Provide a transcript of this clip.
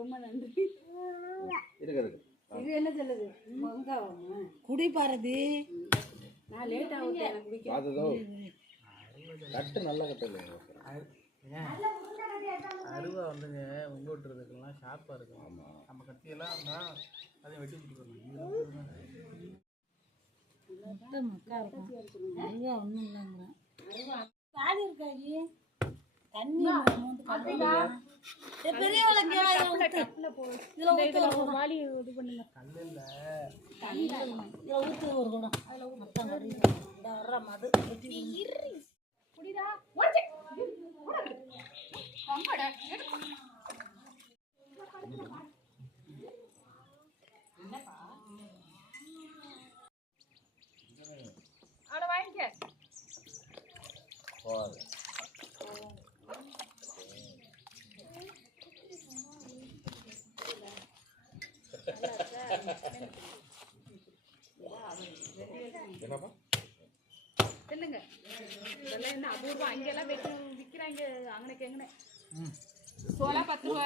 ரொம்ப நன்றி. இது என்ன சொல்லுது? குடி பாரதி. நான் லேட் ஆகுது கட்டு நல்ல கட்டு அருவா வந்துங்க உங்க விட்டுறதுக்கெல்லாம் ஷார்ப்பாக இருக்கும். நம்ம கத்தியெல்லாம் இருந்தால் அதையும் வெட்டி கொடுத்துருக்கணும். மக்கா இருக்கும் அருவா ஒன்றும் இல்லைங்கிறேன். காலி இருக்காஜி தண்ணி பெரியவளுக்கு வாளி இது பண்ணுங்க. ஊற்று ஒரு குடம் மொத்தம் வர்ற மது புரியுதா? அவளை வாங்கிக்க. சொல்லுங்க. இதெல்லாம் என்ன அபூர்வம். அங்கெல்லாம் விற்கிறாங்க அங்கனைக்கு எங்கன்னு. சோளா 10 ரூபா.